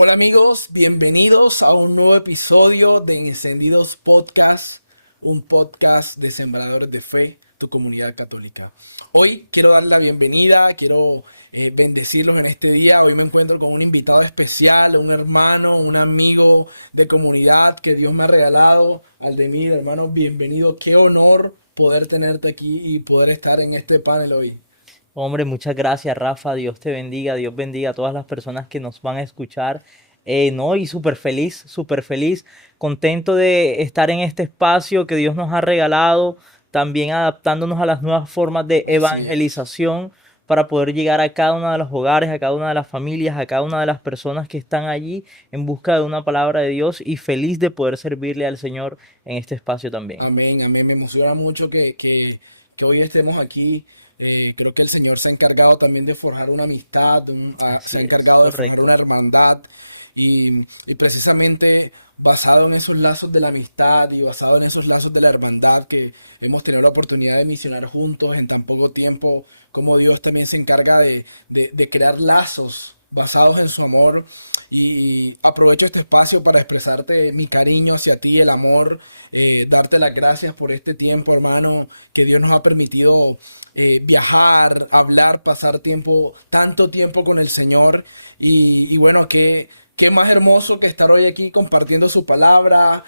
Hola amigos, bienvenidos a un nuevo episodio de Encendidos Podcast, un podcast de sembradores de fe, tu comunidad católica. Hoy quiero dar la bienvenida, quiero bendecirlos en este día. Hoy me encuentro con un invitado especial, un hermano, un amigo de comunidad que Dios me ha regalado. Aldemir, hermano, bienvenido. Qué honor poder tenerte aquí y poder estar en este panel hoy. Hombre, muchas gracias, Rafa. Dios te bendiga. Dios bendiga a todas las personas que nos van a escuchar. No, y súper feliz, contento de estar en este espacio que Dios nos ha regalado, también adaptándonos a las nuevas formas de Así es. evangelización para poder llegar a cada uno de los hogares, a cada una de las familias, a cada una de las personas que están allí en busca de una palabra de Dios y feliz de poder servirle al Señor en este espacio también. Amén, amén. Me emociona mucho que hoy estemos aquí. Creo que el Señor se ha encargado también de forjar una amistad, se ha Así es, encargado de forjar una correcto. hermandad y precisamente basado en esos lazos de la amistad y basado en esos lazos de la hermandad que hemos tenido la oportunidad de misionar juntos en tan poco tiempo, como Dios también se encarga de crear lazos basados en su amor y aprovecho este espacio para expresarte mi cariño hacia ti, el amor, darte las gracias por este tiempo, hermano, que Dios nos ha permitido viajar, hablar, pasar tiempo, tanto tiempo con el Señor y bueno, qué más hermoso que estar hoy aquí compartiendo su palabra,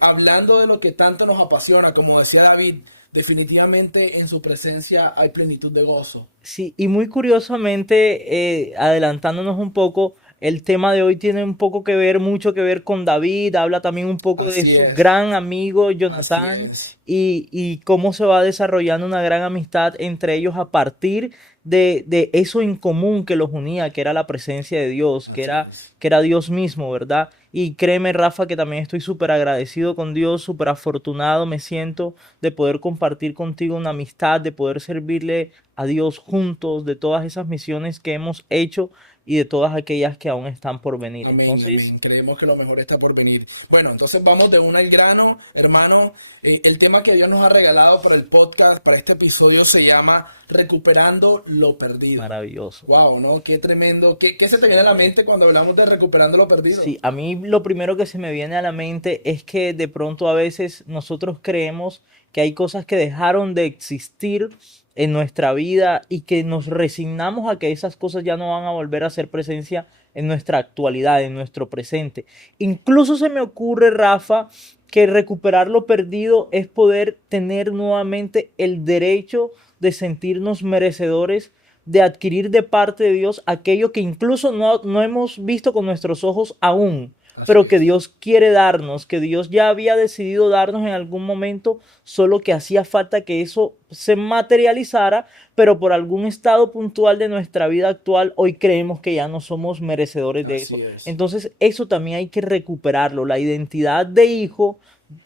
hablando de lo que tanto nos apasiona, como decía David, definitivamente en su presencia hay plenitud de gozo. Sí, y muy curiosamente, adelantándonos un poco, el tema de hoy tiene un poco que ver, mucho que ver con David, habla también un poco de Así su es, gran amigo así Jonatán es, y cómo se va desarrollando una gran amistad entre ellos a partir de eso en común que los unía, que era la presencia de Dios, así es. que era Dios mismo, ¿verdad? Y créeme, Rafa, que también estoy súper agradecido con Dios, súper afortunado me siento de poder compartir contigo una amistad, de poder servirle a Dios juntos, de todas esas misiones que hemos hecho y de todas aquellas que aún están por venir. Amén, Entonces, amén. Creemos que lo mejor está por venir. Bueno, entonces vamos de una al grano, hermano. El tema que Dios nos ha regalado para el podcast, para este episodio, se llama Recuperando lo Perdido. maravilloso. Wow, ¿no? Qué tremendo. ¿Qué se te viene a la mente cuando hablamos de recuperando lo perdido? Sí, a mí lo primero que se me viene a la mente es que de pronto a veces nosotros creemos que hay cosas que dejaron de existir en nuestra vida y que nos resignamos a que esas cosas ya no van a volver a ser presencia en nuestra actualidad, en nuestro presente. Incluso se me ocurre, Rafa, que recuperar lo perdido es poder tener nuevamente el derecho de sentirnos merecedores de adquirir de parte de Dios aquello que incluso no hemos visto con nuestros ojos aún, Así pero que es. Dios quiere darnos, que Dios ya había decidido darnos en algún momento, solo que hacía falta que eso se materializara, pero por algún estado puntual de nuestra vida actual, hoy creemos que ya no somos merecedores de eso. Así es. Entonces, eso también hay que recuperarlo, la identidad de hijo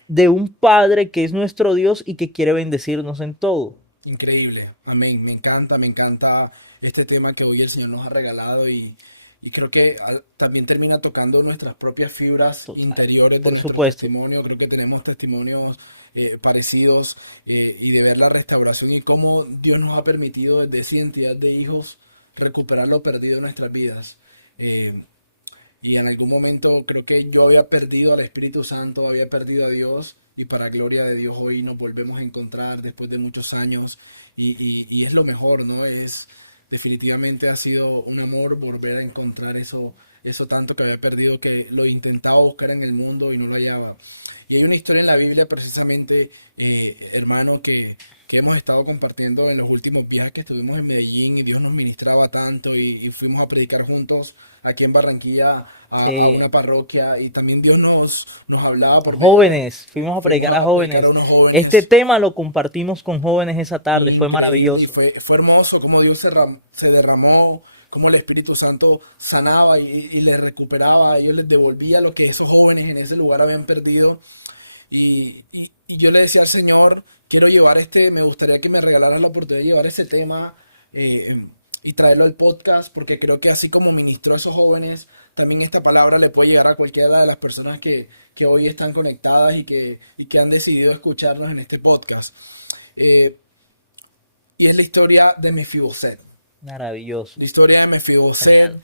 de un padre que es nuestro Dios y que quiere bendecirnos en todo. Increíble. Amén. Me encanta este tema que hoy el Señor nos ha regalado y creo que también termina tocando nuestras propias fibras Total, interiores de por nuestro supuesto. testimonio. Creo que tenemos testimonios parecidos y de ver la restauración y cómo Dios nos ha permitido desde esa identidad de hijos recuperar lo perdido en nuestras vidas. Eh, y en algún momento creo que yo había perdido al Espíritu Santo, había perdido a Dios. Y para gloria de Dios hoy nos volvemos a encontrar después de muchos años. Y es lo mejor, ¿no? Definitivamente ha sido un amor volver a encontrar eso tanto que había perdido, que lo intentaba buscar en el mundo y no lo hallaba. Y hay una historia en la Biblia precisamente, hermano, que hemos estado compartiendo en los últimos viajes que estuvimos en Medellín y Dios nos ministraba tanto y fuimos a predicar juntos aquí en Barranquilla a Sí. una parroquia y también Dios nos hablaba por medio de... Jóvenes, fuimos a Fuimos predicar a a predicar a jóvenes. unos Este jóvenes. tema lo compartimos con jóvenes esa tarde, fue Increíble y maravilloso. fue hermoso cómo Dios se derramó, cómo el Espíritu Santo sanaba y les recuperaba, a ellos les devolvía lo que esos jóvenes en ese lugar habían perdido. Y yo le decía al Señor, quiero llevar me gustaría que me regalaras la oportunidad de llevar ese tema y traerlo al podcast, porque creo que así como ministró a esos jóvenes, también esta palabra le puede llegar a cualquiera de las personas que hoy están conectadas y que han decidido escucharnos en este podcast. Eh, y es la historia de Mefiboset. Maravilloso. La historia de Mefiboset. Genial.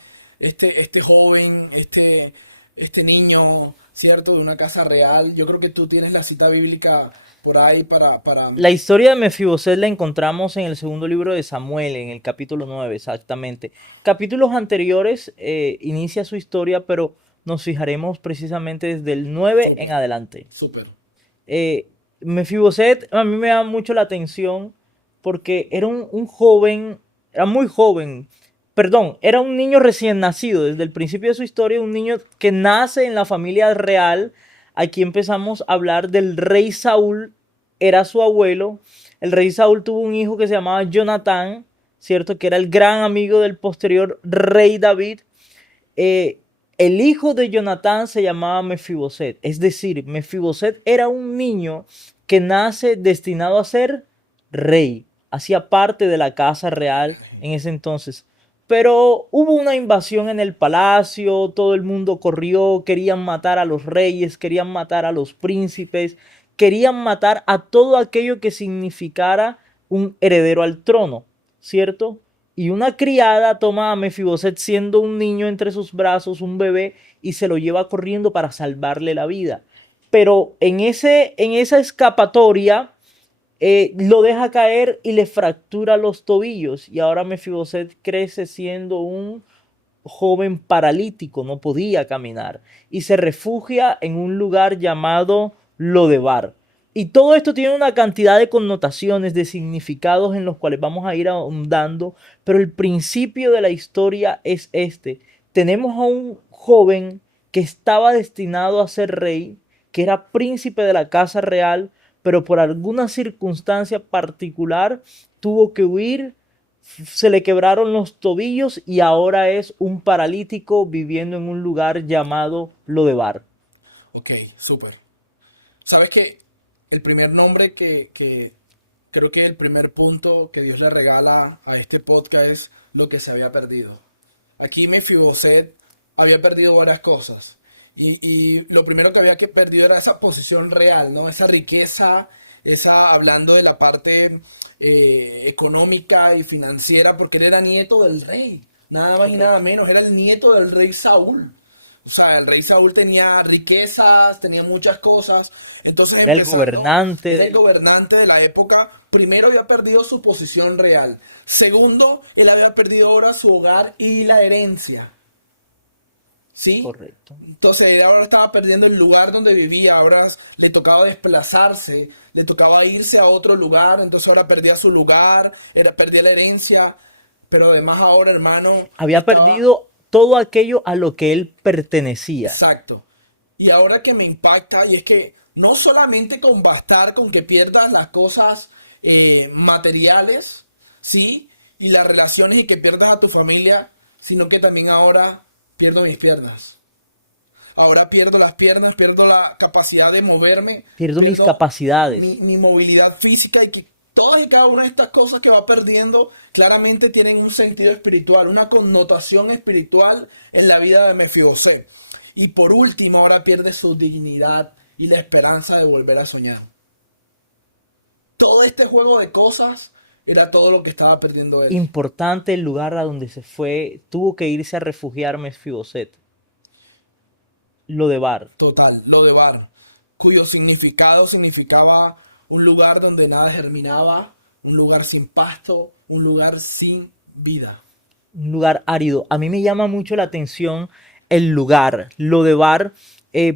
este joven, este niño, ¿cierto? De una casa real. Yo creo que tú tienes la cita bíblica por ahí para... La historia de Mefiboset la encontramos en el segundo libro de Samuel, en el capítulo 9, exactamente. Capítulos anteriores inicia su historia, pero nos fijaremos precisamente desde el 9 en Súper, adelante. súper. Mefiboset a mí me da mucho la atención porque era un joven, era muy joven, perdón, era un niño recién nacido. Desde el principio de su historia, un niño que nace en la familia real. Aquí empezamos a hablar del rey Saúl, era su abuelo. El rey Saúl tuvo un hijo que se llamaba Jonatán, ¿cierto? Que era el gran amigo del posterior rey David. Eh, el hijo de Jonatán se llamaba Mefiboset, es decir, Mefiboset era un niño que nace destinado a ser rey, hacía parte de la casa real Linaje. en ese entonces. Pero hubo una invasión en el palacio, todo el mundo corrió, querían matar a los reyes, querían matar a los príncipes, querían matar a todo aquello que significara un heredero al trono, ¿cierto? Y una criada toma a Mefiboset siendo un niño entre sus brazos, un bebé, y se lo lleva corriendo para salvarle la vida. Pero en esa escapatoria lo deja caer y le fractura los tobillos. Y ahora Mefiboset crece siendo un joven paralítico, no podía caminar. Y se refugia en un lugar llamado Lodebar. Y todo esto tiene una cantidad de connotaciones, de significados en los cuales vamos a ir ahondando, pero el principio de la historia es este. Tenemos a un joven que estaba destinado a ser rey, que era príncipe de la casa real, pero por alguna circunstancia particular tuvo que huir, se le quebraron los tobillos y ahora es un paralítico viviendo en un lugar llamado Lodebar. Ok, súper. ¿Sabes que el primer nombre que creo que el primer punto que Dios le regala a este podcast es lo que se había perdido? Aquí Mefiboset había perdido varias cosas. Y lo primero que había que perdido era esa posición real, ¿no? Esa riqueza, hablando de la parte económica y financiera, porque él era nieto del rey, nada más y nada menos, era el nieto del rey Saúl. O sea, el rey Saúl tenía riquezas, tenía muchas cosas. Entonces, Era el empezando, era el gobernante. gobernante de la época. Primero había perdido su posición real. Segundo, él había perdido ahora su hogar y la herencia. ¿Sí? Correcto. Entonces, él ahora estaba perdiendo el lugar donde vivía. Ahora le tocaba desplazarse, le tocaba irse a otro lugar. Entonces, ahora perdía su lugar, perdía la herencia. Pero además, ahora, hermano, Había estaba. perdido todo aquello a lo que él pertenecía. Exacto. Y ahora que me impacta, y es que no solamente con bastar con que pierdas las cosas materiales, ¿sí? Y las relaciones y que pierdas a tu familia, sino que también ahora pierdo mis piernas. Ahora pierdo las piernas, pierdo la capacidad de moverme, Pierdo mis pierdo capacidades. mi movilidad física y que todas y cada una de estas cosas que va perdiendo claramente tienen un sentido espiritual, una connotación espiritual en la vida de Mefiboset. Y por último, ahora pierde su dignidad y la esperanza de volver a soñar. Todo este juego de cosas era todo lo que estaba perdiendo él. Importante el lugar a donde se fue, tuvo que irse a refugiar Mefiboset. Lodebar. Total, lo de Bar, cuyo significado significaba un lugar donde nada germinaba, un lugar sin pasto, un lugar sin vida. Un lugar árido. A mí me llama mucho la atención el lugar, Lodebar,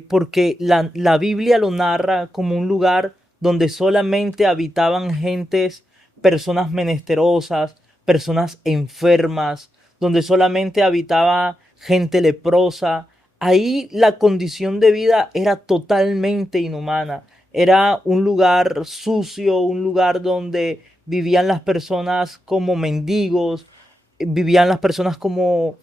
porque la Biblia lo narra como un lugar donde solamente habitaban gentes, personas menesterosas, personas enfermas, donde solamente habitaba gente leprosa. Ahí la condición de vida era totalmente inhumana. Era un lugar sucio, un lugar donde vivían las personas como mendigos, vivían las personas como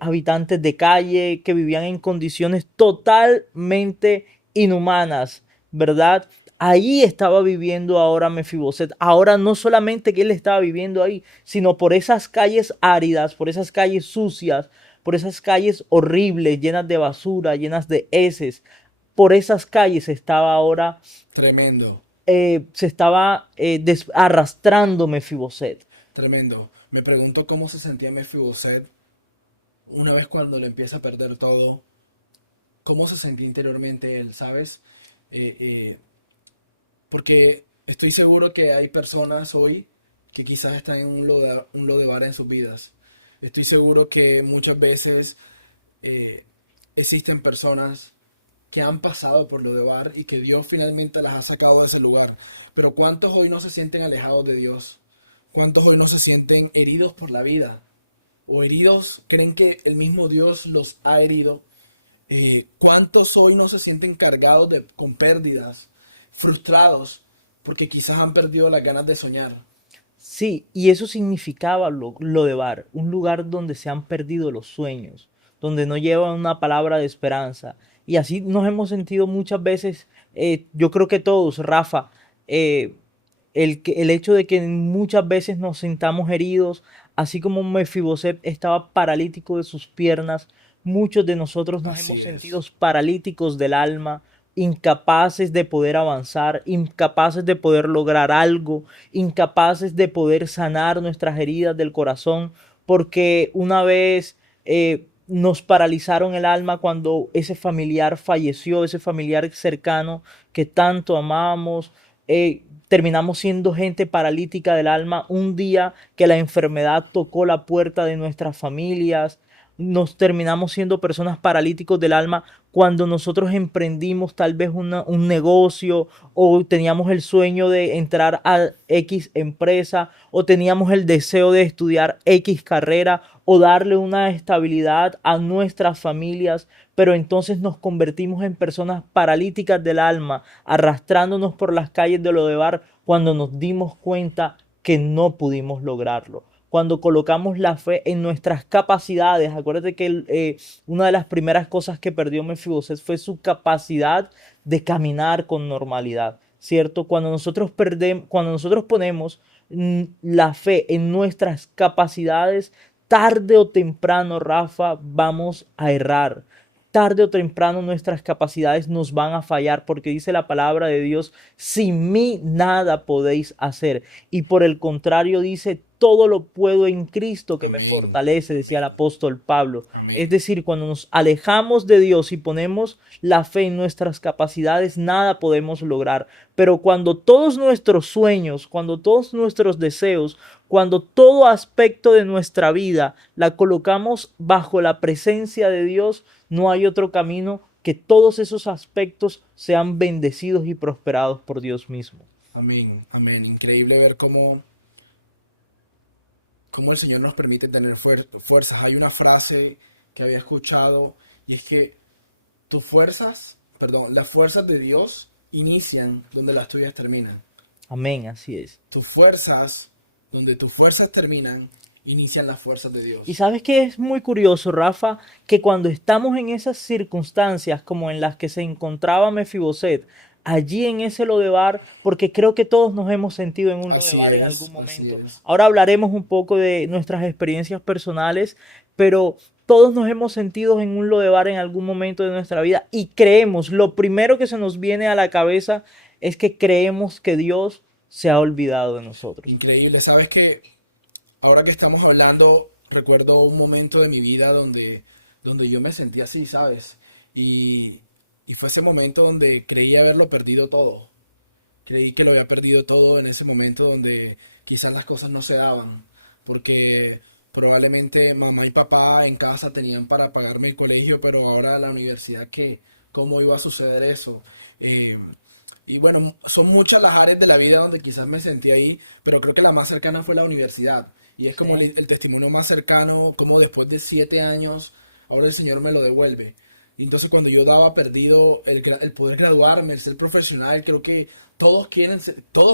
habitantes de calle, que vivían en condiciones totalmente inhumanas, ¿verdad? Ahí estaba viviendo ahora Mefiboset. Ahora no solamente que él estaba viviendo ahí, sino por esas calles áridas, por esas calles sucias, por esas calles horribles, llenas de basura, llenas de heces. Por esas calles estaba ahora, Tremendo, se estaba arrastrando Mefiboset. tremendo. Me pregunto cómo se sentía Mefiboset una vez cuando le empieza a perder todo, cómo se sentía interiormente él, ¿sabes? Eh, eh, Porque estoy seguro que hay personas hoy que quizás están en un lodebar en sus vidas. Estoy seguro que muchas veces eh, existen personas que han pasado por lodebar y que Dios finalmente las ha sacado de ese lugar. Pero ¿cuántos hoy no se sienten alejados de Dios? ¿Cuántos hoy no se sienten heridos por la vida? ¿O heridos creen que el mismo Dios los ha herido? ¿Cuántos hoy no se sienten cargados con pérdidas, frustrados, porque quizás han perdido las ganas de soñar? Sí, y eso significaba lo de Bar, un lugar donde se han perdido los sueños, donde no llevan una palabra de esperanza. Y así nos hemos sentido muchas veces, yo creo que todos, Rafa, eh, el hecho de que muchas veces nos sintamos heridos, así como Mefiboset estaba paralítico de sus piernas, muchos de nosotros nos hemos Así sentido es. paralíticos del alma, incapaces de poder avanzar, incapaces de poder lograr algo, incapaces de poder sanar nuestras heridas del corazón, porque una vez nos paralizaron el alma cuando ese familiar falleció, ese familiar cercano que tanto amamos. Terminamos siendo gente paralítica del alma un día que la enfermedad tocó la puerta de nuestras familias. Nos terminamos siendo personas paralíticos del alma cuando nosotros emprendimos tal vez un negocio o teníamos el sueño de entrar a X empresa o teníamos el deseo de estudiar X carrera o darle una estabilidad a nuestras familias, pero entonces nos convertimos en personas paralíticas del alma, arrastrándonos por las calles de Lodebar cuando nos dimos cuenta que no pudimos lograrlo. Cuando colocamos la fe en nuestras capacidades, acuérdate que una de las primeras cosas que perdió Mefiboset fue su capacidad de caminar con normalidad, ¿cierto? Cuando nosotros ponemos la fe en nuestras capacidades, tarde o temprano, Rafa, vamos a errar. Tarde o temprano nuestras capacidades nos van a fallar porque dice la palabra de Dios, sin mí nada podéis hacer. Y por el contrario dice, todo lo puedo en Cristo que me Amén. fortalece, decía el Amén. apóstol Pablo. Es Amén. decir, cuando nos alejamos de Dios y ponemos la fe en nuestras capacidades, nada podemos lograr. Pero cuando todos nuestros sueños, cuando todos nuestros deseos, cuando todo aspecto de nuestra vida la colocamos bajo la presencia de Dios, no hay otro camino que todos esos aspectos sean bendecidos y prosperados por Dios mismo. Amén. Amén. Increíble ver cómo el Señor nos permite tener fuerzas. Hay una frase que había escuchado y es que las fuerzas de Dios inician donde las tuyas terminan. Amén, así es. Tus fuerzas, donde tus fuerzas terminan, inician las fuerzas de Y Dios. sabes que es muy curioso, Rafa, que cuando estamos en esas circunstancias como en las que se encontraba Mefiboset, allí en ese Lodebar, porque creo que todos nos hemos sentido en un Así Lodebar en algún es, así momento. es. Ahora hablaremos un poco de nuestras experiencias personales, pero todos nos hemos sentido en un Lodebar en algún momento de nuestra vida y creemos, lo primero que se nos viene a la cabeza es que creemos que Dios se ha olvidado de nosotros. Increíble. Sabes que ahora que estamos hablando, recuerdo un momento de mi vida donde yo me sentí así, ¿sabes? Y, y fue ese momento donde creí haberlo perdido todo. Creí que lo había perdido todo en ese momento donde quizás las cosas no se daban. Porque probablemente mamá y papá en casa tenían para pagarme el colegio, pero ahora la universidad, ¿qué? ¿Cómo iba a suceder eso? Eh, y bueno, son muchas las áreas de la vida donde quizás me sentí ahí, pero creo que la más cercana fue la universidad. Y es como Sí. el testimonio más cercano, como después de 7 años, ahora el Señor me lo devuelve. Y entonces cuando yo daba perdido el poder graduarme, el ser profesional, creo que todos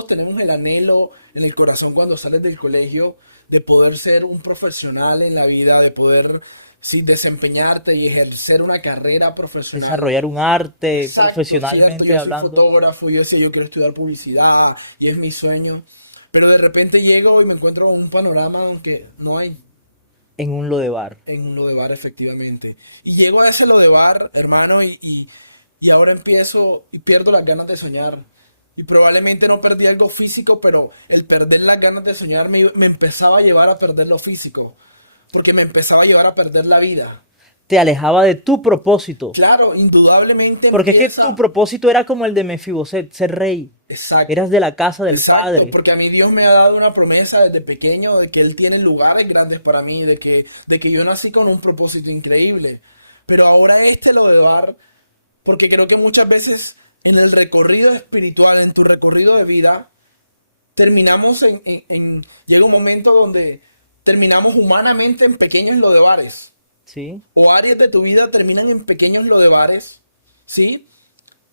tenemos el anhelo en el corazón cuando sales del colegio de poder ser un profesional en la vida, de poder, sí, desempeñarte y ejercer una carrera profesional. Desarrollar un arte Exacto, cierto. profesionalmente Yo soy hablando. fotógrafo, yo decía, yo quiero estudiar publicidad y es mi sueño. Pero de repente llego y me encuentro un panorama aunque no hay En un Lodebar. en un Lodebar, efectivamente. Y llego a ese Lodebar, hermano, y ahora empiezo y pierdo las ganas de soñar. Y probablemente no perdí algo físico, pero el perder las ganas de soñar me empezaba a llevar a perder lo físico. porque me empezaba a llevar a perder la vida. Te alejaba de tu propósito. Claro, indudablemente Porque es que empieza... tu propósito era como el de Mefiboset, ser rey. Exacto. Eras de la casa del Exacto, padre. porque a mí Dios me ha dado una promesa desde pequeño de que Él tiene lugares grandes para mí, de que yo nací con un propósito increíble. Pero ahora Lodebar, porque creo que muchas veces en el recorrido espiritual, en tu recorrido de vida, terminamos llega un momento donde terminamos humanamente en pequeños Lodebares. Sí. O áreas de tu vida terminan en pequeños Lodebares, ¿sí?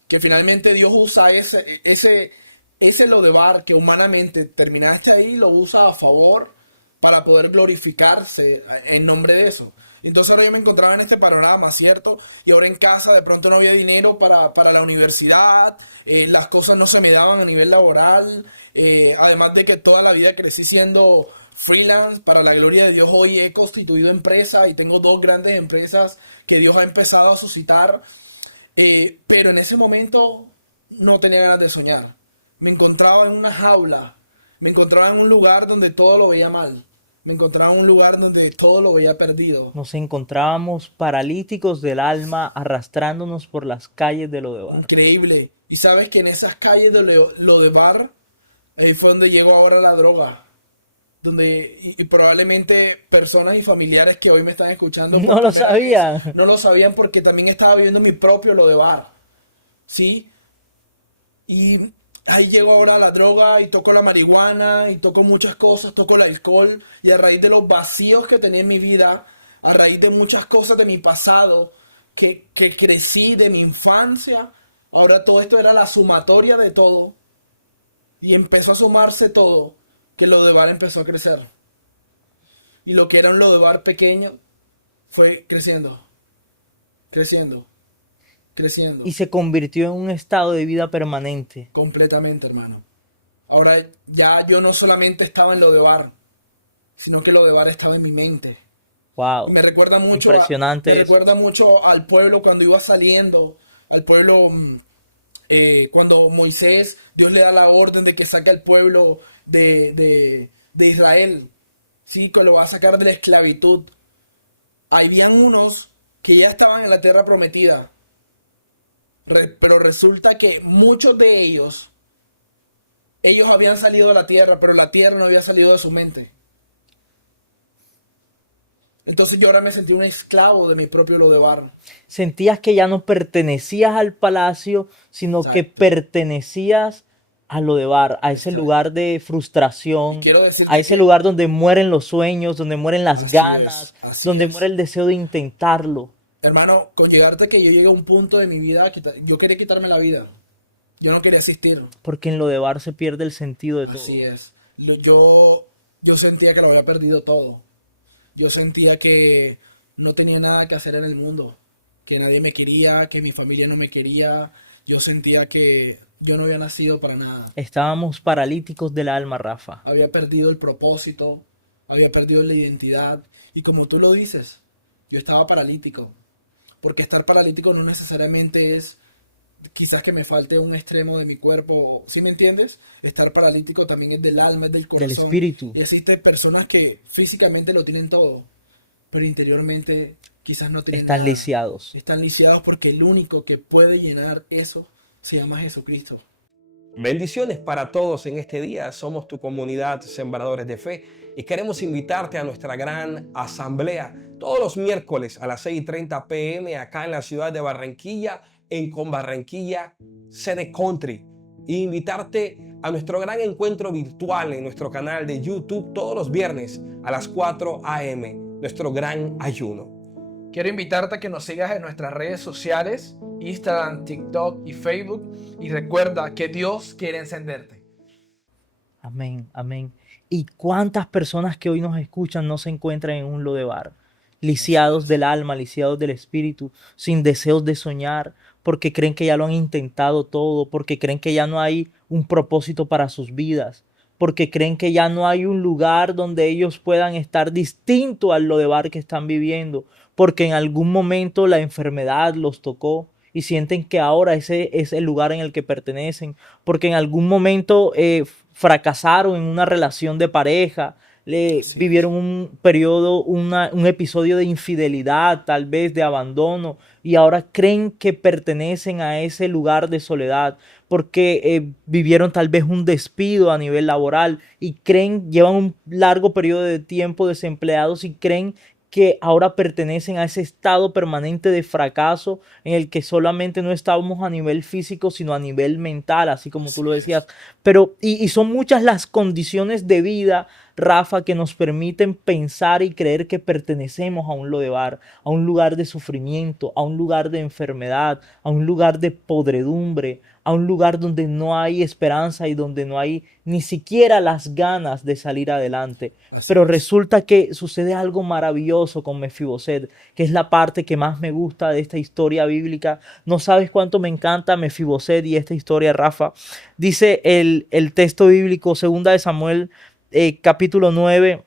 Que finalmente Dios usa ese Lodebar que humanamente terminaste ahí, lo usa a favor para poder glorificarse en nombre de eso. Entonces ahora yo me encontraba en este panorama, ¿cierto? Y ahora en casa de pronto no había dinero para la universidad, las cosas no se me daban a nivel laboral, además de que toda la vida crecí siendo freelance, para la gloria de Dios hoy he constituido empresa y tengo 2 grandes empresas que Dios ha empezado a suscitar, pero en ese momento no tenía ganas de soñar. Me encontraba en una jaula, me encontraba en un lugar donde todo lo veía mal. Me encontraba en un lugar donde todo lo veía perdido. Nos encontrábamos paralíticos del alma arrastrándonos por las calles de Lodebar. Increíble. Y sabes que en esas calles de Lodebar, ahí fue donde llegó ahora la droga. Y probablemente personas y familiares que hoy me están escuchando por primera vez no lo sabían porque también estaba viviendo mi propio Lodebar. ¿Sí? Y ahí llegó ahora la droga y toco la marihuana y toco muchas cosas, toco el alcohol y a raíz de los vacíos que tenía en mi vida, a raíz de muchas cosas de mi pasado que crecí de mi infancia, ahora todo esto era la sumatoria de todo y empezó a sumarse todo, que el Lodebar empezó a crecer. Y lo que era un Lodebar pequeño fue creciendo, creciendo. Creciendo. Y se convirtió en un estado de vida permanente. Completamente, hermano. Ahora ya yo no solamente estaba en Lodebar, sino que Lodebar estaba en mi mente. Wow. Y me recuerda mucho al pueblo cuando iba saliendo, al pueblo cuando Moisés, Dios le da la orden de que saque al pueblo de Israel. Sí, que lo va a sacar de la esclavitud. Habían unos que ya estaban en la tierra prometida. Pero resulta que muchos de ellos habían salido de la tierra, pero la tierra no había salido de su mente. Entonces yo ahora me sentí un esclavo de mi propio Lodebar. Sentías que ya no pertenecías al palacio, sino que pertenecías a Lodebar, a ese lugar de frustración, y quiero decirte a ese lugar donde mueren los sueños, donde mueren las ganas, donde muere el deseo de intentarlo. Hermano, con llegarte que yo llegué a un punto de mi vida, yo quería quitarme la vida. Yo no quería asistir. Porque en Lodebar se pierde el sentido de todo. Así es. Yo sentía que lo había perdido todo. Yo sentía que no tenía nada que hacer en el mundo. Que nadie me quería, que mi familia no me quería. Yo sentía que yo no había nacido para nada. Estábamos paralíticos del alma, Rafa. Había perdido el propósito. Había perdido la identidad. Y como tú lo dices, yo estaba paralítico. Porque estar paralítico no necesariamente es quizás que me falte un extremo de mi cuerpo. ¿Sí me entiendes? Estar paralítico también es del alma, es del corazón. Del espíritu. Y existen personas que físicamente lo tienen todo, pero interiormente quizás no tienen nada. Están lisiados. Están lisiados porque el único que puede llenar eso se llama Jesucristo. Bendiciones para todos en este día. Somos tu comunidad Sembradores de Fe y queremos invitarte a nuestra gran asamblea todos los miércoles a las 6:30 p.m. acá en la ciudad de Barranquilla, en Conbarranquilla Sede Country. E invitarte a nuestro gran encuentro virtual en nuestro canal de YouTube todos los viernes a las 4 a.m. Nuestro gran ayuno. Quiero invitarte a que nos sigas en nuestras redes sociales, Instagram, TikTok y Facebook. Y recuerda que Dios quiere encenderte. Amén, amén. ¿Y cuántas personas que hoy nos escuchan no se encuentran en un Lodebar? Lisiados del alma, lisiados del espíritu, sin deseos de soñar, porque creen que ya lo han intentado todo, porque creen que ya no hay un propósito para sus vidas, porque creen que ya no hay un lugar donde ellos puedan estar distinto al Lodebar que están viviendo, porque en algún momento la enfermedad los tocó y sienten que ahora ese es el lugar en el que pertenecen, porque en algún momento fracasaron en una relación de pareja, Así es. vivieron un periodo, un episodio de infidelidad, tal vez de abandono, y ahora creen que pertenecen a ese lugar de soledad porque vivieron tal vez un despido a nivel laboral y creen, llevan un largo periodo de tiempo desempleados y creen que ahora pertenecen a ese estado permanente de fracaso en el que solamente no estábamos a nivel físico, sino a nivel mental, así como tú Así lo decías. es. Pero, y son muchas las condiciones de vida, Rafa, que nos permiten pensar y creer que pertenecemos a un Lodebar, a un lugar de sufrimiento, a un lugar de enfermedad, a un lugar de podredumbre, a un lugar donde no hay esperanza y donde no hay ni siquiera las ganas de salir adelante. Así Pero es. resulta que sucede algo maravilloso con Mefiboset, que es la parte que más me gusta de esta historia bíblica. No sabes cuánto me encanta Mefiboset y esta historia, Rafa. Dice el texto bíblico, segunda de Samuel, capítulo 9,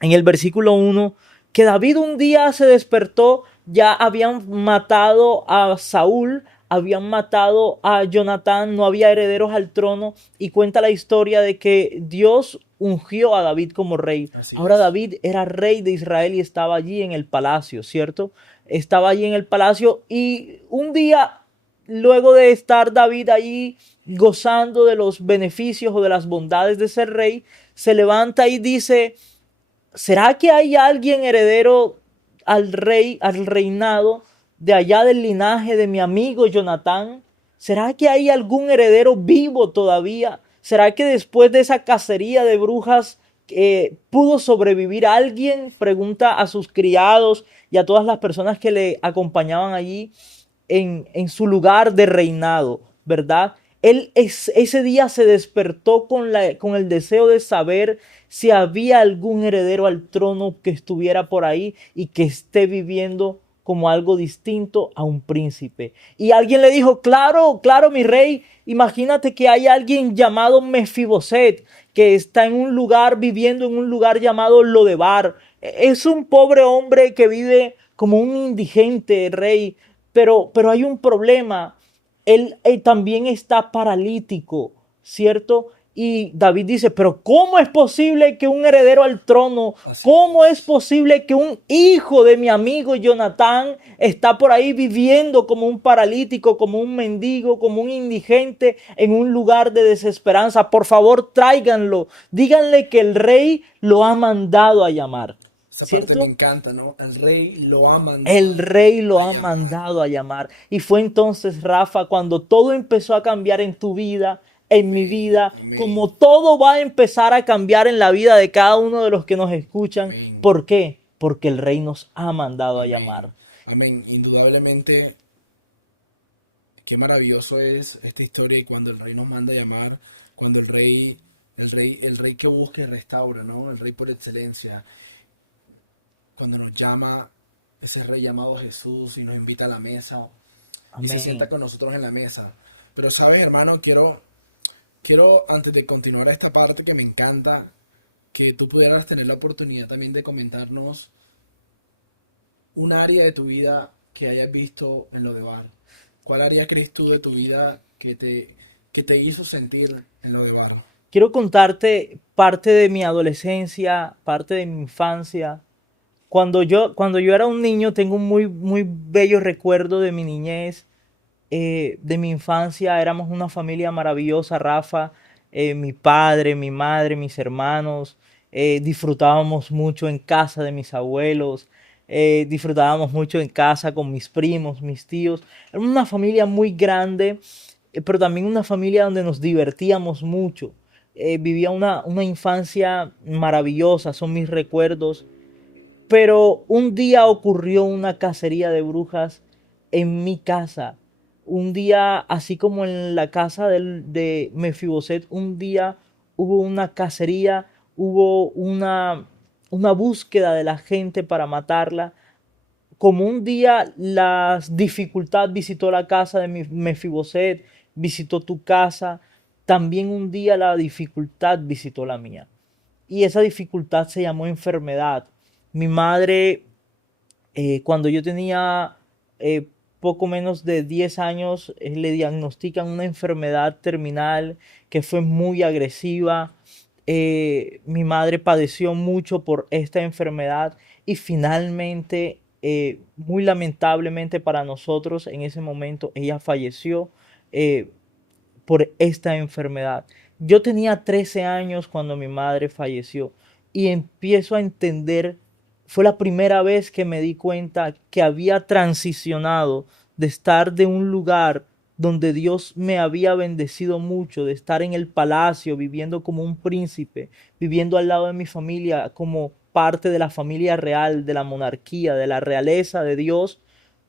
en el versículo 1, que David un día se despertó, ya habían matado a Saúl, habían matado a Jonatán, no había herederos al trono, y cuenta la historia de que Dios ungió a David como rey. Así Ahora es. David era rey de Israel y estaba allí en el palacio, ¿cierto? Estaba allí en el palacio y un día, luego de estar David allí gozando de los beneficios o de las bondades de ser rey, se levanta y dice: ¿será que hay alguien heredero al rey, al reinado de allá del linaje de mi amigo Jonatán? ¿Será que hay algún heredero vivo todavía? ¿Será que después de esa cacería de brujas pudo sobrevivir alguien? Pregunta a sus criados y a todas las personas que le acompañaban allí en su lugar de reinado, ¿verdad? Ese día se despertó con el deseo de saber si había algún heredero al trono que estuviera por ahí y que esté viviendo como algo distinto a un príncipe. Y alguien le dijo: claro, claro, mi rey, imagínate que hay alguien llamado Mefiboset que está en un lugar, viviendo en un lugar llamado Lodebar. Es un pobre hombre que vive como un indigente, rey, pero hay un problema. Él también está paralítico, ¿cierto? Y David dice: pero ¿cómo es posible que un heredero al trono, Así cómo es es. posible que un hijo de mi amigo Jonatán está por ahí viviendo como un paralítico, como un mendigo, como un indigente en un lugar de desesperanza? Por favor, tráiganlo. Díganle que el rey lo ha mandado a llamar, Esa parte me ¿cierto? encanta, ¿no? El rey lo ha El mandado rey lo a ha llamar. mandado a llamar. Y fue entonces, Rafa, cuando todo empezó a cambiar en tu vida, en mi Amén. vida, como Amén. todo va a empezar a cambiar en la vida de cada uno de los que nos escuchan. Amén. ¿Por qué? Porque el rey nos ha mandado a llamar. Amén. Amén. Indudablemente, qué maravilloso es esta historia y cuando el rey nos manda a llamar, cuando el rey que busca y restaura, ¿no? El rey por excelencia, cuando nos llama ese rey llamado Jesús y nos invita a la mesa y se sienta Amén. con nosotros en la mesa. Pero sabes, hermano, quiero antes de continuar a esta parte que me encanta, que tú pudieras tener la oportunidad también de comentarnos un área de tu vida que hayas visto en lo de Bar. ¿Cuál área crees tú de tu vida que te hizo sentir en lo de Bar? Quiero contarte parte de mi adolescencia, parte de mi infancia. Cuando yo era un niño, tengo un muy, muy bello recuerdo de mi niñez, de mi infancia. Éramos una familia maravillosa, Rafa. Mi padre, mi madre, mis hermanos. Disfrutábamos mucho en casa de mis abuelos. Disfrutábamos mucho en casa con mis primos, mis tíos. Era una familia muy grande, pero también una familia donde nos divertíamos mucho. Vivía una infancia maravillosa, son mis recuerdos. Pero un día ocurrió una cacería de brujas en mi casa. Un día, así como en la casa de Mefiboset, un día hubo una cacería, hubo una búsqueda de la gente para matarla. Como un día la dificultad visitó la casa de Mefiboset, visitó tu casa, también un día la dificultad visitó la mía. Y esa dificultad se llamó enfermedad. Mi madre, cuando yo tenía poco menos de 10 años, le diagnostican una enfermedad terminal que fue muy agresiva. Mi madre padeció mucho por esta enfermedad y finalmente, muy lamentablemente para nosotros, en ese momento ella falleció eh, por esta enfermedad. Yo tenía 13 años cuando mi madre falleció y empiezo a entender, fue la primera vez que me di cuenta que había transicionado de estar de un lugar donde Dios me había bendecido mucho, de estar en el palacio, viviendo como un príncipe, viviendo al lado de mi familia como parte de la familia real, de la monarquía, de la realeza de Dios,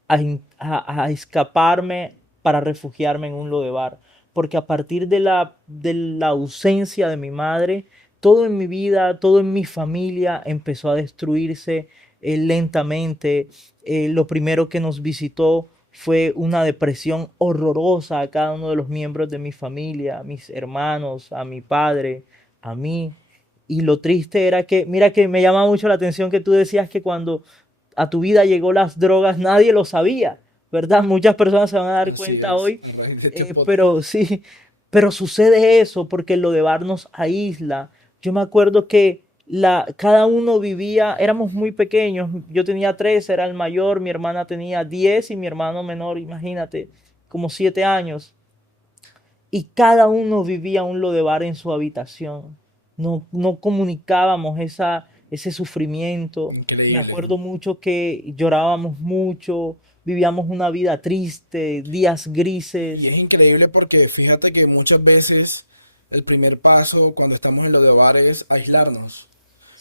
a escaparme para refugiarme en un Lodebar. Porque a partir de la ausencia de mi madre, todo en mi vida, todo en mi familia empezó a destruirse lentamente. Lo primero que nos visitó fue una depresión horrorosa a cada uno de los miembros de mi familia, a mis hermanos, a mi padre, a mí. Y lo triste era que, mira que me llama mucho la atención que tú decías que cuando a tu vida llegó las drogas, nadie lo sabía, ¿verdad? Muchas personas se van a dar Así cuenta es, hoy, a raíz de este pero podcast. sí, pero sucede eso porque lo de Bar nos aísla. Yo me acuerdo que cada uno vivía, éramos muy pequeños, yo tenía 13, era el mayor, mi hermana tenía 10 y mi hermano menor, imagínate, como 7 años. Y cada uno vivía un Lodebar en su habitación. No comunicábamos ese sufrimiento. Me Increíble. acuerdo mucho que llorábamos mucho, vivíamos una vida triste, días Y es grises. increíble porque fíjate que muchas veces el primer paso cuando estamos en lo de bar es aislarnos.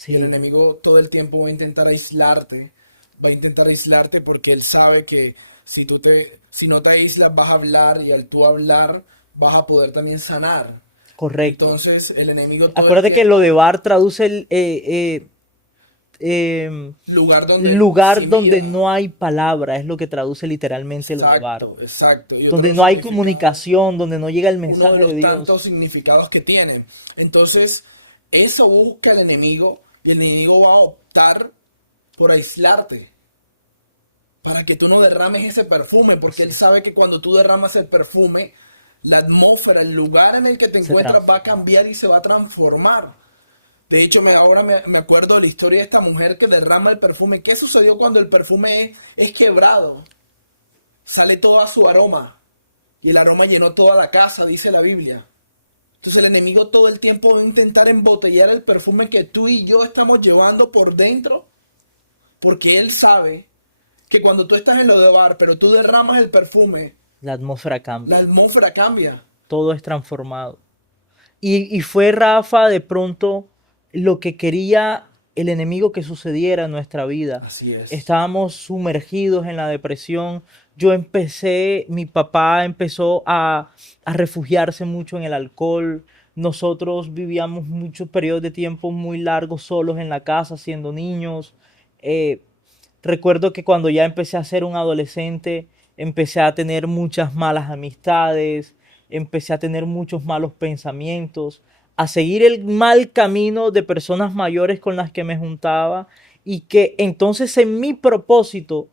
Y el Sí, enemigo todo el tiempo va a intentar aislarte porque él sabe que si no te aíslas vas a hablar y al tú hablar vas a poder también sanar. correcto. Entonces el enemigo todo el Acuérdate que tiempo, Lodebar traduce em, lugar donde lugar sin donde vida. no hay palabra, es lo que traduce literalmente Lodebar. Exacto, exacto. Y otro Donde no hay significado, comunicación, donde no llega el uno de mensaje de los tantos Dios. significados que tiene. Entonces, eso busca el enemigo y el enemigo va a optar por aislarte para que tú no derrames ese perfume, porque él sabe que cuando tú derramas el perfume, la atmósfera, el lugar en el que te Se encuentras va a transforma. cambiar y se va a transformar. De hecho, ahora me acuerdo de la historia de esta mujer que derrama el perfume. ¿Qué sucedió cuando el perfume es quebrado? Sale todo su aroma y el aroma llenó toda la casa, dice la Biblia. Entonces el enemigo todo el tiempo va a intentar embotellar el perfume que tú y yo estamos llevando por dentro, porque él sabe que cuando tú estás en lo de bar, pero tú derramas el perfume, La atmósfera la cambia, atmósfera cambia. todo es transformado. Y fue Rafa de pronto lo que quería el enemigo que sucediera en nuestra vida. Así es. Estábamos sumergidos en la depresión. Mi papá empezó a refugiarse mucho en el alcohol. Nosotros vivíamos muchos periodos de tiempo muy largos solos en la casa, siendo niños. Eh, Recuerdo que cuando ya empecé a ser un adolescente, empecé a tener muchas malas amistades, empecé a tener muchos malos pensamientos, a seguir el mal camino de personas mayores con las que me juntaba y que entonces en mi propósito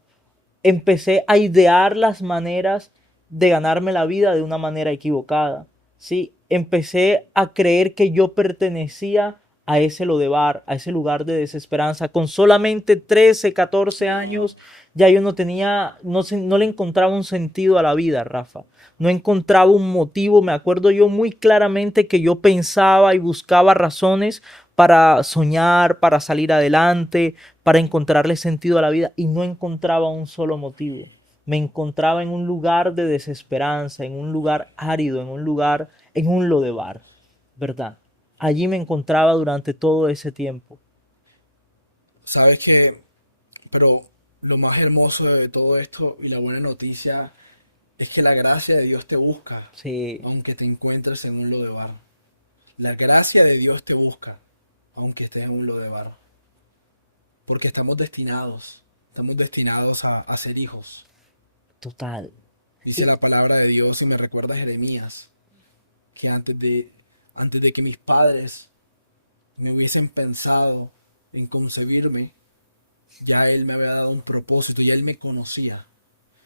empecé a idear las maneras de ganarme la vida de una manera equivocada. ¿Sí? Empecé a creer que yo pertenecía a ese Lodebar, a ese lugar de desesperanza. Con solamente 13, 14 años, Wow. ya yo no tenía, no le encontraba un sentido a la vida, Rafa. No encontraba un motivo. Me acuerdo yo muy claramente que yo pensaba y buscaba razones para soñar, para salir adelante, para encontrarle sentido a la vida y no encontraba un solo motivo. Me encontraba en un lugar de desesperanza, en un lugar árido, en un lugar, en un lodebar, ¿verdad? Allí me encontraba durante todo ese tiempo. Sabes que, pero lo más hermoso de todo esto y la buena noticia es que la gracia de Dios te busca, Sí, aunque te encuentres en un lodebar. La gracia de Dios te busca, aunque estés en un lodebar. Porque estamos destinados a ser hijos. total. Dice Y la palabra de Dios y me recuerda a Jeremías, que antes de que mis padres me hubiesen pensado en concebirme, ya Él me había dado un propósito, ya Él me conocía.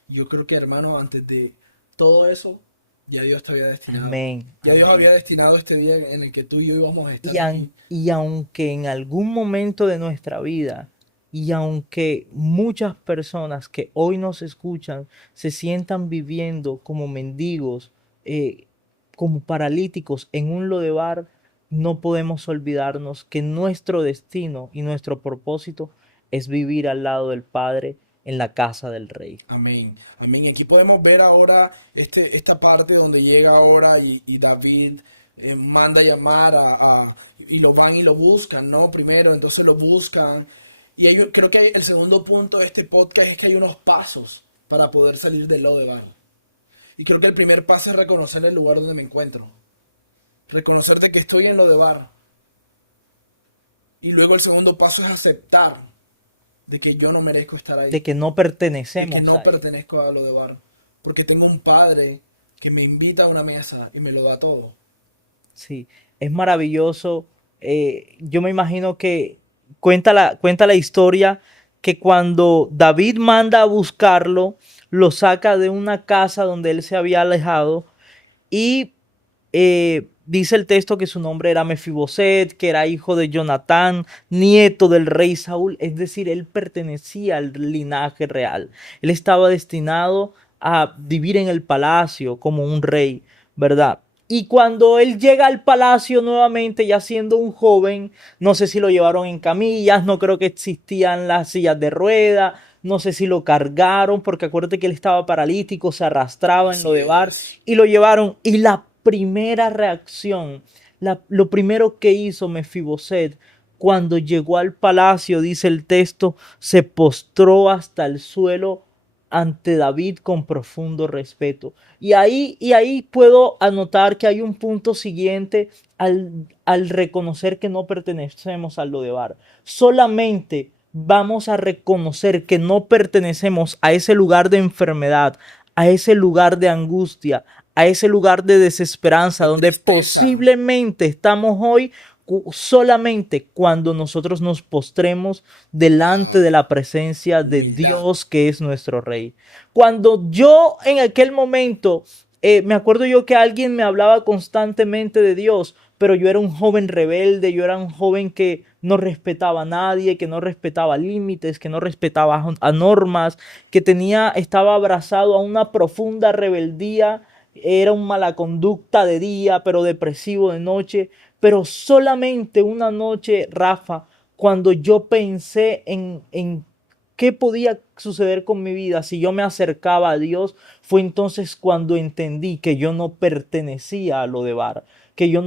Y yo creo que, hermano, antes de todo eso, Ya Dios te había destinado. Amén. Ya Dios había destinado este día en el que tú y yo íbamos a estar Y, aquí. y aunque en algún momento de nuestra vida, y aunque muchas personas que hoy nos escuchan se sientan viviendo como mendigos, como paralíticos en un lodebar, no podemos olvidarnos que nuestro destino y nuestro propósito es vivir al lado del Padre en la casa del Rey. Amén. Amén. Aquí podemos ver ahora esta parte donde llega ahora y David manda llamar y lo van y lo buscan, ¿no? Primero, entonces lo buscan. Y creo que el segundo punto de este podcast es que hay unos pasos para poder salir del Lodebar. Y creo que el primer paso es reconocer el lugar donde me encuentro. Reconocer de que estoy en Lodebar. Y luego el segundo paso es aceptar de que yo no merezco estar ahí. De que no pertenecemos. De que no pertenezco a Lodebar. Porque tengo un padre que me invita a una mesa y me lo da todo. Sí, es maravilloso. Yo me imagino que cuenta la historia que cuando David manda a buscarlo, lo saca de una casa donde él se había alejado y dice el texto que su nombre era Mefiboset, que era hijo de Jonatán, nieto del rey Saúl. Es decir, él pertenecía al linaje real. Él estaba destinado a vivir en el palacio como un rey, ¿verdad? Y cuando él llega al palacio nuevamente, ya siendo un joven, no sé si lo llevaron en camillas, no creo que existían las sillas de rueda, no sé si lo cargaron, porque acuérdate que él estaba paralítico, se arrastraba en lo de bar y lo llevaron. Y la primera reacción, lo primero que hizo Mefiboset cuando llegó al palacio, dice el texto, se postró hasta el suelo ante David con profundo respeto. Y ahí puedo anotar que hay un punto siguiente al reconocer que no pertenecemos al Lodebar. Solamente vamos a reconocer que no pertenecemos a ese lugar de enfermedad, a ese lugar de angustia, a ese lugar de desesperanza, de donde tristeza. posiblemente estamos hoy, solamente cuando nosotros nos postremos delante de la presencia de Humildad. Dios, que es nuestro Rey. Cuando yo en aquel momento, me acuerdo yo que alguien me hablaba constantemente de Dios, pero yo era un joven rebelde, yo era un joven que no respetaba a nadie, que no respetaba límites, que no respetaba a normas, que estaba abrazado a una profunda rebeldía, era un mala conducta de día, pero depresivo de noche. Pero solamente una noche, Rafa, cuando yo pensé en qué podía suceder con mi vida si yo me acercaba a Dios, fue entonces cuando entendí que yo no pertenecía a Lodebar, que yo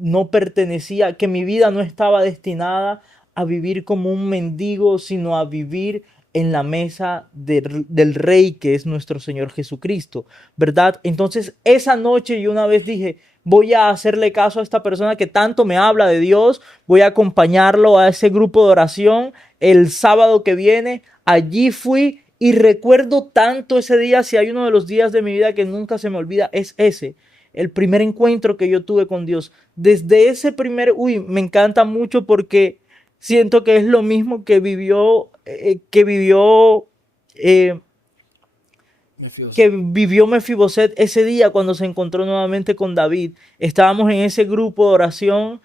no pertenecía, que mi vida no estaba destinada a vivir como un mendigo, sino a vivir en la mesa del Rey, que es nuestro Señor Jesucristo, ¿verdad? Entonces esa noche yo una vez dije, voy a hacerle caso a esta persona que tanto me habla de Dios, voy a acompañarlo a ese grupo de oración el sábado que viene. Allí fui y recuerdo tanto ese día, si hay uno de los días de mi vida que nunca se me olvida, es ese, el primer encuentro que yo tuve con Dios. Desde ese me encanta mucho porque siento que es lo mismo que vivió Mefiboset ese día cuando se encontró nuevamente con David. Estábamos en ese grupo de oración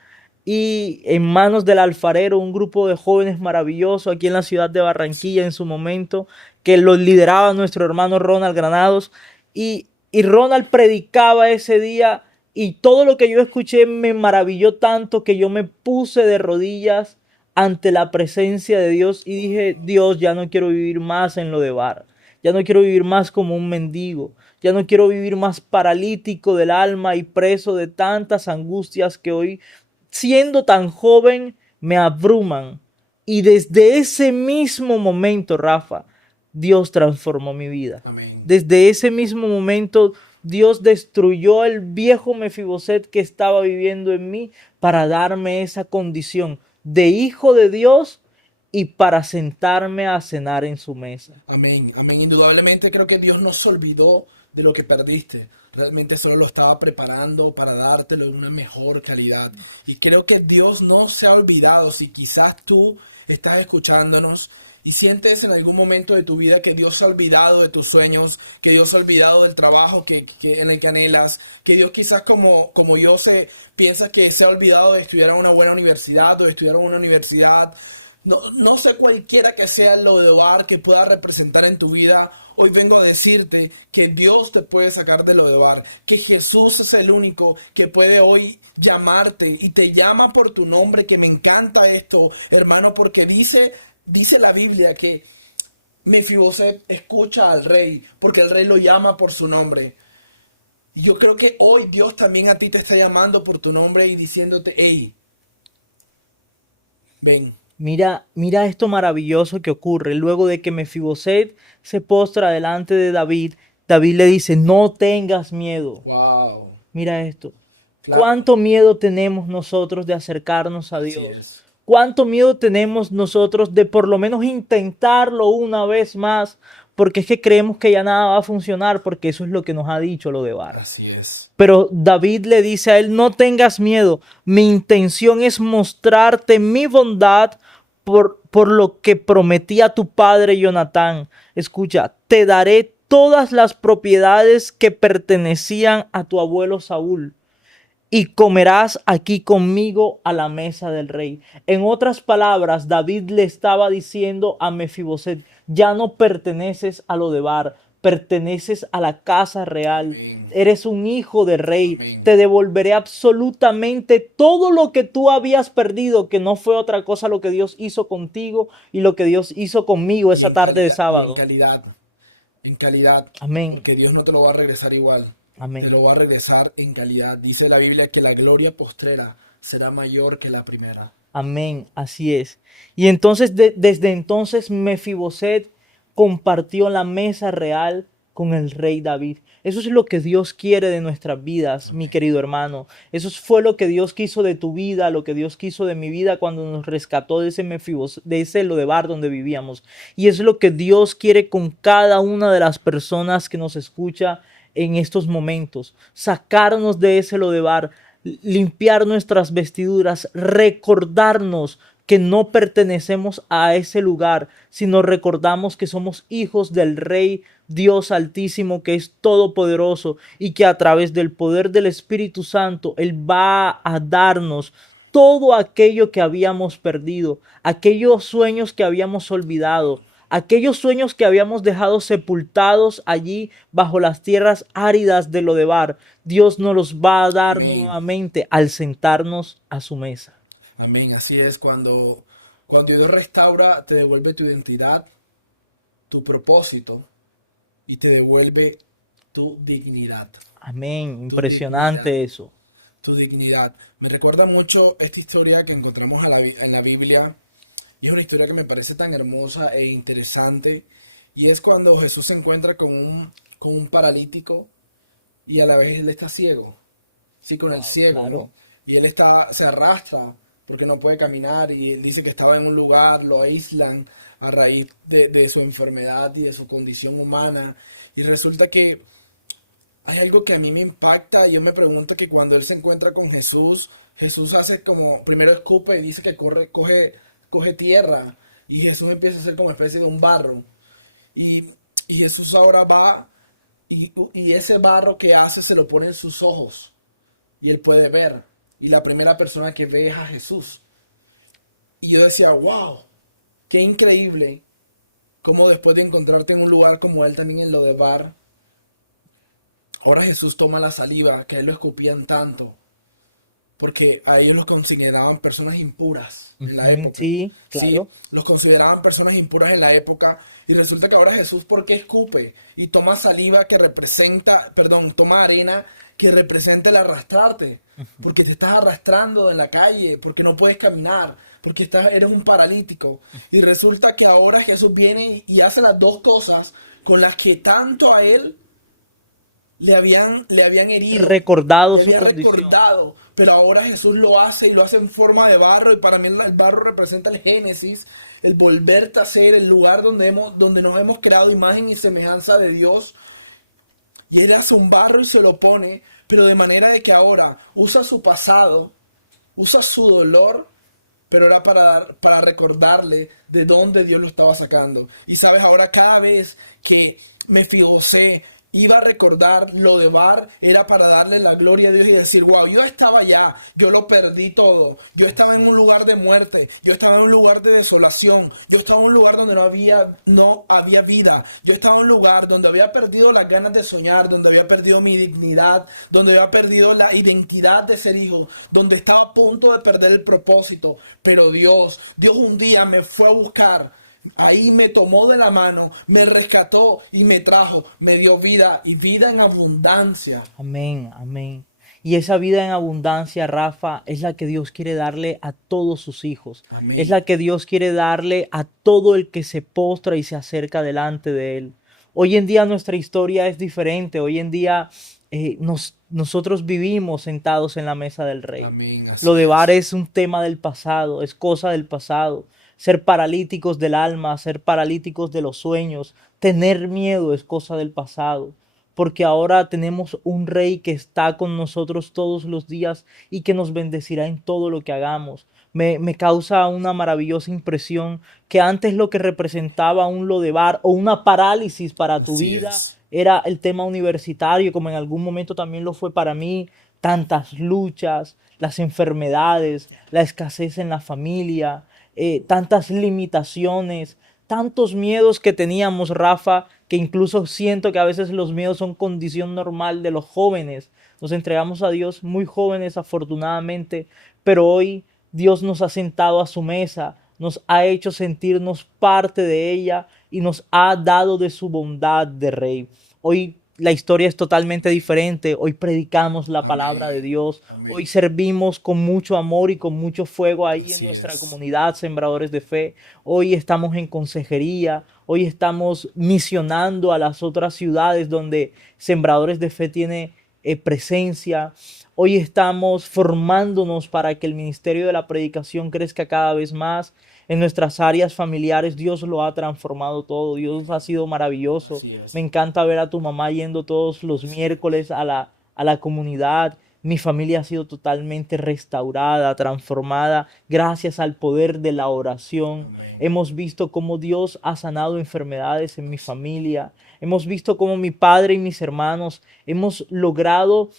y en manos del alfarero, un grupo de jóvenes maravillosos aquí en la ciudad de Barranquilla en su momento, que los lideraba nuestro hermano Ronald Granados. Y Ronald predicaba ese día y todo lo que yo escuché me maravilló tanto que yo me puse de rodillas ante la presencia de Dios y dije, Dios, ya no quiero vivir más en Lodebar. Ya no quiero vivir más como un mendigo. Ya no quiero vivir más paralítico del alma y preso de tantas angustias que hoy, siendo tan joven, me abruman. Y desde ese mismo momento, Rafa, Dios transformó mi vida. Amén. Desde ese mismo momento, Dios destruyó el viejo Mefiboset que estaba viviendo en mí para darme esa condición de hijo de Dios y para sentarme a cenar en su mesa. Amén, amén. Indudablemente creo que Dios no se olvidó de lo que perdiste. Realmente solo lo estaba preparando para dártelo en una mejor calidad. Y creo que Dios no se ha olvidado. Si quizás tú estás escuchándonos y sientes en algún momento de tu vida que Dios se ha olvidado de tus sueños, que Dios se ha olvidado del trabajo en el que anhelas, que Dios quizás como yo piensa que se ha olvidado de estudiar en una buena universidad o de estudiar en una universidad. No sé cualquiera que sea lo de Lodebar que pueda representar en tu vida. Hoy vengo a decirte que Dios te puede sacar de Lodebar, que Jesús es el único que puede hoy llamarte y te llama por tu nombre, que me encanta esto, hermano, porque dice la Biblia que Mefiboset escucha al rey porque el rey lo llama por su nombre. Y yo creo que hoy Dios también a ti te está llamando por tu nombre y diciéndote, hey, ven. Mira esto maravilloso que ocurre. Luego de que Mefiboset se postra delante de David, David le dice, no tengas miedo. Wow. Mira esto. Claro. ¿Cuánto miedo tenemos nosotros de acercarnos a Dios? Así es. ¿Cuánto miedo tenemos nosotros de por lo menos intentarlo una vez más? Porque es que creemos que ya nada va a funcionar, porque eso es lo que nos ha dicho Lodebar. Así es. Pero David le dice a él, no tengas miedo, mi intención es mostrarte mi bondad por lo que prometí a tu padre Jonatán. Escucha, te daré todas las propiedades que pertenecían a tu abuelo Saúl y comerás aquí conmigo a la mesa del rey. En otras palabras, David le estaba diciendo a Mefiboset, ya no perteneces a Lodebar, perteneces a la casa real. Amén. Eres un hijo de rey. Amén. Te devolveré absolutamente todo lo que tú habías perdido, que no fue otra cosa lo que Dios hizo contigo y lo que Dios hizo conmigo esa tarde de sábado. Y en calidad. Amén. Porque Dios no te lo va a regresar igual. Amén. Te lo va a regresar en calidad. Dice la Biblia que la gloria postrera será mayor que la primera. Amén, así es. Y entonces, desde entonces, Mefiboset compartió la mesa real con el rey David. Eso es lo que Dios quiere de nuestras vidas, Amén. mi querido hermano. Eso fue lo que Dios quiso de tu vida, lo que Dios quiso de mi vida cuando nos rescató de ese Mefiboset, de ese Lodebar donde vivíamos. Y es lo que Dios quiere con cada una de las personas que nos escucha en estos momentos. Sacarnos de ese Lodebar, limpiar nuestras vestiduras, recordarnos que no pertenecemos a ese lugar, sino recordamos que somos hijos del Rey Dios Altísimo, que es todopoderoso y que a través del poder del Espíritu Santo Él va a darnos todo aquello que habíamos perdido, aquellos sueños que habíamos olvidado, aquellos sueños que habíamos dejado sepultados allí bajo las tierras áridas de Lodebar. Dios nos los va a dar Amén. nuevamente al sentarnos a su mesa. Amén. Así es. Cuando Dios restaura, te devuelve tu identidad, tu propósito y te devuelve tu dignidad. Amén. Tu Impresionante dignidad. eso. Tu dignidad. Me recuerda mucho esta historia que encontramos en la Biblia. Y es una historia que me parece tan hermosa e interesante. Y es cuando Jesús se encuentra con un paralítico y a la vez él está ciego. Sí, con el ciego, ¿no? Y él se arrastra porque no puede caminar. Y él dice que estaba en un lugar, lo aíslan a raíz de su enfermedad y de su condición humana. Y resulta que hay algo que a mí me impacta. Yo me pregunto que cuando él se encuentra con Jesús, Jesús hace como, primero escupe y dice que coge tierra y Jesús empieza a hacer como especie de un barro y Jesús ahora va y ese barro que hace se lo pone en sus ojos y él puede ver y la primera persona que ve es a Jesús. Y yo decía, wow, qué increíble cómo después de encontrarte en un lugar como él también en Lodebar, ahora Jesús toma la saliva que a él lo escupían tanto porque a ellos los consideraban personas impuras en la época. Sí, Sí, claro. los consideraban personas impuras en la época. Y resulta que ahora Jesús, ¿por qué escupe? Y toma saliva que representa, toma arena que representa el arrastrarte. Porque te estás arrastrando en la calle, porque no puedes caminar, porque eres un paralítico. Y resulta que ahora Jesús viene y hace las dos cosas con las que tanto a él le habían herido, Recordado le su había condición. recordado, pero ahora Jesús lo hace y lo hace en forma de barro y para mí el barro representa el Génesis, el volverte a ser el lugar donde nos hemos creado imagen y semejanza de Dios. Y él hace un barro y se lo pone, pero de manera de que ahora usa su pasado, usa su dolor pero era para recordarle de dónde Dios lo estaba sacando. Y sabes, ahora cada vez que Mefibosé iba a recordar lo de Bar, era para darle la gloria a Dios y decir, wow, yo estaba allá, yo lo perdí todo, yo estaba en un lugar de muerte, yo estaba en un lugar de desolación, yo estaba en un lugar donde no había vida, yo estaba en un lugar donde había perdido las ganas de soñar, donde había perdido mi dignidad, donde había perdido la identidad de ser hijo, donde estaba a punto de perder el propósito, pero Dios un día me fue a buscar. Ahí me tomó de la mano, me rescató y me trajo, me dio vida y vida en abundancia. Amén, amén. Y esa vida en abundancia, Rafa, es la que Dios quiere darle a todos sus hijos. Amén. Es la que Dios quiere darle a todo el que se postra y se acerca delante de Él. Hoy en día nuestra historia es diferente. Hoy en día nosotros vivimos sentados en la mesa del Rey. Amén, así Lo de Bar es. es un tema del pasado, es cosa del pasado. Ser paralíticos del alma, ser paralíticos de los sueños, tener miedo es cosa del pasado. Porque ahora tenemos un Rey que está con nosotros todos los días y que nos bendecirá en todo lo que hagamos. Me causa una maravillosa impresión que antes lo que representaba un Lodebar o una parálisis para tu Así vida es. era el tema universitario, como en algún momento también lo fue para mí, tantas luchas, las enfermedades, la escasez en la familia, tantas limitaciones, tantos miedos que teníamos, Rafa, que incluso siento que a veces los miedos son condición normal de los jóvenes. Nos entregamos a Dios muy jóvenes, afortunadamente, pero hoy Dios nos ha sentado a su mesa, nos ha hecho sentirnos parte de ella y nos ha dado de su bondad de Rey. Hoy la historia es totalmente diferente. Hoy predicamos la palabra de Dios. Amén. Hoy servimos con mucho amor y con mucho fuego ahí Así en nuestra es. comunidad, Sembradores de Fe. Hoy estamos en consejería. Hoy estamos misionando a las otras ciudades donde Sembradores de Fe tiene presencia. Hoy estamos formándonos para que el ministerio de la predicación crezca cada vez más. En nuestras áreas familiares Dios lo ha transformado todo. Dios ha sido maravilloso. Así es. Me encanta ver a tu mamá yendo todos los miércoles a la comunidad. Mi familia ha sido totalmente restaurada, transformada, gracias al poder de la oración. Amén. Hemos visto cómo Dios ha sanado enfermedades en mi familia. Hemos visto cómo mi padre y mis hermanos hemos logrado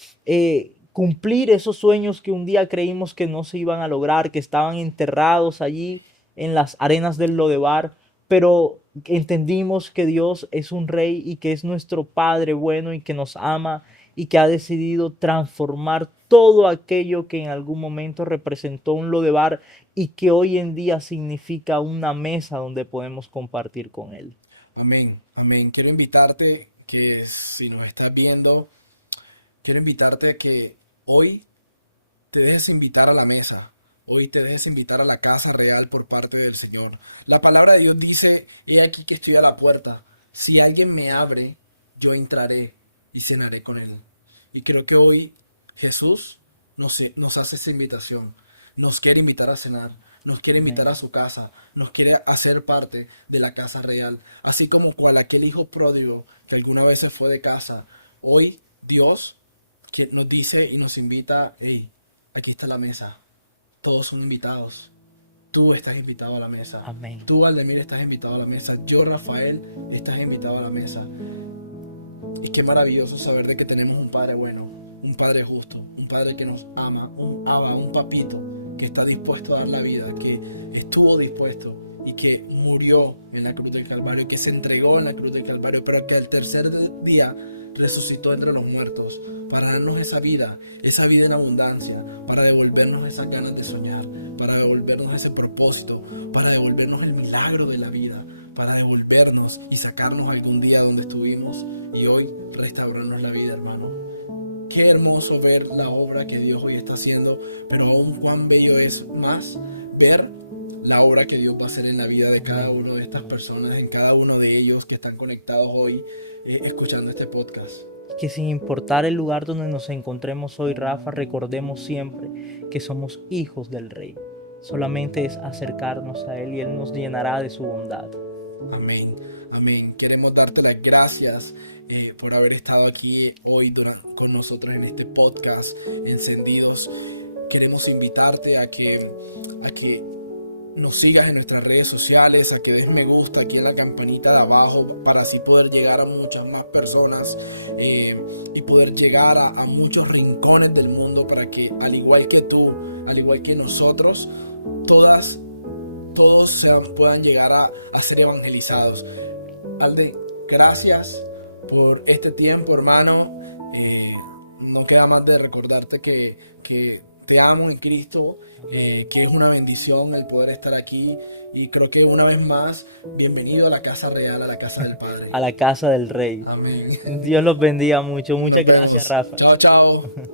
cumplir esos sueños que un día creímos que no se iban a lograr, que estaban enterrados allí en las arenas del Lodebar, pero entendimos que Dios es un Rey y que es nuestro Padre bueno y que nos ama y que ha decidido transformar todo aquello que en algún momento representó un Lodebar y que hoy en día significa una mesa donde podemos compartir con Él. Amén, amén. Quiero invitarte que si nos estás viendo, quiero invitarte a que hoy te dejes invitar a la mesa. Hoy te dejes invitar a la casa real por parte del Señor. La palabra de Dios dice, he aquí que estoy a la puerta. Si alguien me abre, yo entraré y cenaré con él. Y creo que hoy Jesús nos hace esta invitación. Nos quiere invitar a cenar. Nos quiere invitar a su casa. Nos quiere hacer parte de la casa real. Así como cual aquel hijo pródigo que alguna vez se fue de casa. Hoy Dios que nos dice y nos invita, hey, aquí está la mesa. Todos son invitados. Tú estás invitado a la mesa. Amén. Tú, Valdemir, estás invitado a la mesa. Yo, Rafael, estás invitado a la mesa. Y qué maravilloso saber de que tenemos un Padre bueno, un Padre justo, un Padre que nos ama, un Abba, un papito que está dispuesto a dar la vida, que estuvo dispuesto y que murió en la cruz del Calvario, que se entregó en la cruz del Calvario, pero que al tercer día resucitó entre los muertos para darnos esa vida en abundancia, para devolvernos esas ganas de soñar, para devolvernos ese propósito, para devolvernos el milagro de la vida, para devolvernos y sacarnos algún día donde estuvimos y hoy restaurarnos la vida, hermano. Qué hermoso ver la obra que Dios hoy está haciendo, pero aún cuán bello es más ver la obra que Dios va a hacer en la vida de cada una de estas personas, en cada uno de ellos que están conectados hoy escuchando este podcast. Que sin importar el lugar donde nos encontremos hoy, Rafa, recordemos siempre que somos hijos del Rey. Solamente es acercarnos a Él y Él nos llenará de su bondad. Amén, amén. Queremos darte las gracias por haber estado aquí hoy con nosotros en este podcast Encendidos. Queremos invitarte a que nos sigas en nuestras redes sociales, a que des me gusta aquí en la campanita de abajo para así poder llegar a muchas más personas y poder llegar a muchos rincones del mundo para que al igual que tú, al igual que nosotros, todos puedan llegar a ser evangelizados. Alde, gracias por este tiempo, hermano. No queda más de recordarte que te amo en Cristo, que es una bendición el poder estar aquí. Y creo que una vez más, bienvenido a la casa real, a la casa del Padre. A la casa del Rey. Amén. Dios los bendiga mucho. Muchas Nos gracias, vemos. Rafa. Chao, chao.